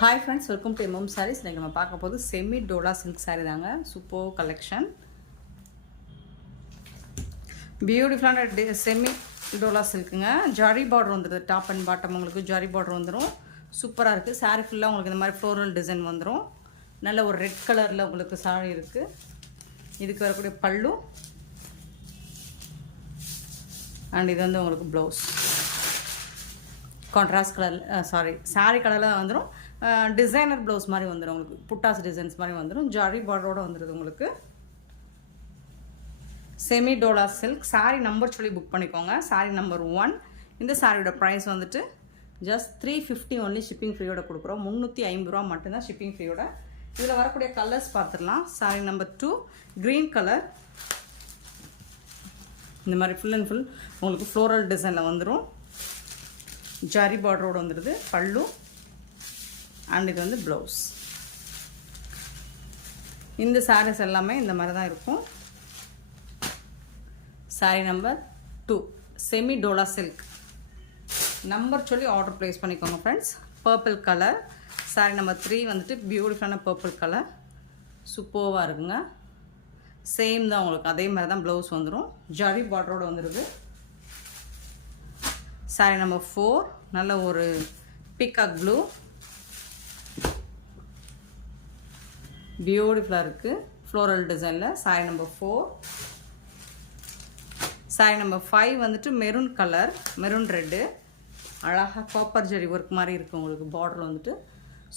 Hi friends, welcome to MM Sarees. Like நம்ம பார்க்க போது செமி டோலா சில்க் saree தாங்க. Super collection. பியூட்டிஃபுல்லான செமி டோலா சில்க்குங்க. ஜரி பார்டர் வந்துருது. டாப் அண்ட் பாட்டம் உங்களுக்கு ஜரி பார்டர் வந்துரும். சூப்பரா இருக்கு. saree ஃபுல்லா உங்களுக்கு இந்த மாதிரி ஃப்ளோரல் டிசைன் வந்துரும். நல்ல ஒரு ரெட் கலர்ல உங்களுக்கு saree இருக்கு. இதுக்கு வரக்கூடிய பல்லு அண்ட் இது வந்து உங்களுக்கு ப்ளவுஸ். கான்ட்ராஸ்ட் கலர் saree கலரில் வந்துடும். டிசைனர் ப்ளவுஸ் மாதிரி வந்துடும் உங்களுக்கு. புட்டாஸ் டிசைன்ஸ் மாதிரி வந்துடும். ஜரி பார்டரோட வந்துடுது உங்களுக்கு. Semi Dola silk saree number சொல்லி புக் பண்ணிக்கோங்க. saree number 1. இந்த சாரியோட ப்ரைஸ் வந்துட்டு ஜஸ்ட் 350 ஒன்லி ஷிப்பிங் ஃப்ரீயோட கொடுக்குறோம். 350 ரூபா மட்டும்தான் ஷிப்பிங் ஃப்ரீயோட. இதில் வரக்கூடிய கலர்ஸ் பார்த்துடலாம். saree number 2 green colour. இந்த மாதிரி ஃபுல் அண்ட் ஃபுல் உங்களுக்கு ஃப்ளோரல் டிசைனில் வந்துடும். ஜரி பார்டரோடு வந்துடுது. பல்லு அண்ட் இது வந்து ப்ளவுஸ். இந்த சாரீஸ் எல்லாமே இந்த மாதிரி தான் இருக்கும். Sari number 2 semi Dola silk. Number சொல்லி ஆர்டர் ப்ளேஸ் பண்ணிக்கோங்க friends. Purple colour. Sari number 3 வந்துட்டு பியூட்டிஃபுல்லான பர்பிள் கலர். சூப்பர்வாக இருக்குங்க. சேம் தான் உங்களுக்கு. அதே மாதிரி தான் ப்ளவுஸ் வந்துடும். ஜரி பார்டரோடு வந்துடுது. சாரீ நம்பர் 4 நல்ல ஒரு பீகாக் ப்ளூ. பியூட்டிஃபுல்லாக இருக்குது ஃப்ளோரல் டிசைனில். சாரீ நம்பர் 4. சாரீ நம்பர் 5 வந்துட்டு மெரூன் கலர், மெரூன் ரெட்டு. அழகாக காப்பர் ஜரி ஒர்க் மாதிரி இருக்குது உங்களுக்கு. பார்டர் வந்துட்டு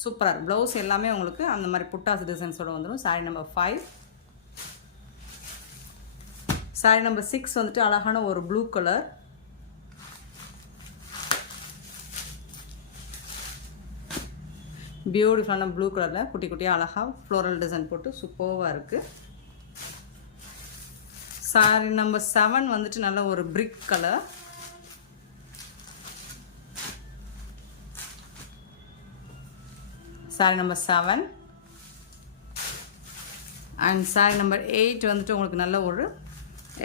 சூப்பராக இருக்குது. ப்ளவுஸ் எல்லாமே உங்களுக்கு அந்த மாதிரி புட்டாஸ் டிசைன்ஸோடு வந்துடும். சாரீ நம்பர் 5. சாரீ நம்பர் 6 வந்துட்டு அழகான ஒரு ப்ளூ கலர். பியூட்டிஃபுல்லான ப்ளூ கலரில் குட்டி குட்டியாக அழகாக ஃப்ளோரல் டிசைன் போட்டு சூப்பராக இருக்குது. சாரி நம்பர் 7 வந்துட்டு நல்ல ஒரு brick colour. Sari number 7 and sari number 8 வந்துட்டு உங்களுக்கு நல்ல ஒரு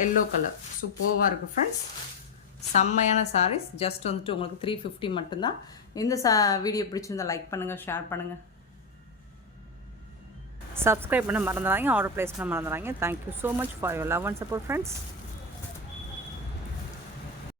எல்லோ கலர். சூப்பராக இருக்குது ஃப்ரெண்ட்ஸ். செம்மையான சாரீஸ். ஜஸ்ட் வந்துட்டு உங்களுக்கு 350 மட்டும்தான். இந்த வீடியோ பிடிச்சிருந்தா லைக் பண்ணுங்கள், ஷேர் பண்ணுங்கள், சப்ஸ்கிரைப் பண்ண மறந்துடாதீங்க, ஆர்டர் ப்ளேஸ் பண்ண மறந்துடாதீங்க. Thank you so much for your love and support friends.